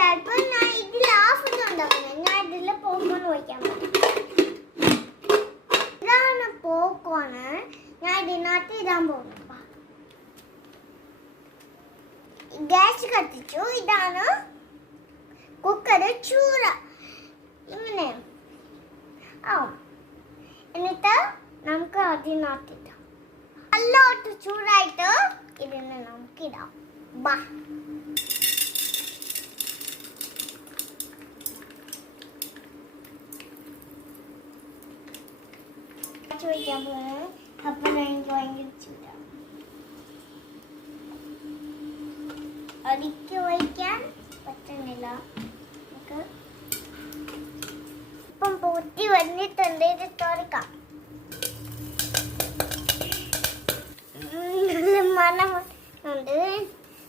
ചിലപ്പോൾ ഞാൻ ഇതിൽ ഹാഫ് ഉണ്ടാക്കുന്നത്. ഞാൻ ഇതിൽ പോപ്കോൺ ഒഴിക്കാൻ പറ്റും. ഇതാണ് പോപ്കോണ്. ഞാൻ ഇതിനകത്ത് ഇടാൻ പോകുന്നു. ഗ്യാസ് കത്തിച്ചു. ഇതാണ് കുക്കർ. ചൂര ഇങ്ങനെ ആവും. എന്നിട്ട് നമുക്ക് അതിനകത്തിടാം. നല്ലോട്ട് ചൂടായിട്ട് ഇതിനെ നമുക്കിടാം. ബാ ചോദിക്കാൻ പോകുന്നത്. അപ്പോൾ എനിക്ക് ഭയങ്കര ചൂടാണ്. അടിക്ക് വയ്ക്കാൻ പറ്റുന്നില്ല. നമുക്ക് ഇപ്പം പൊട്ടി വന്നിട്ടുണ്ട്. ഇത് തുറക്കാം. മണം ഉണ്ട്.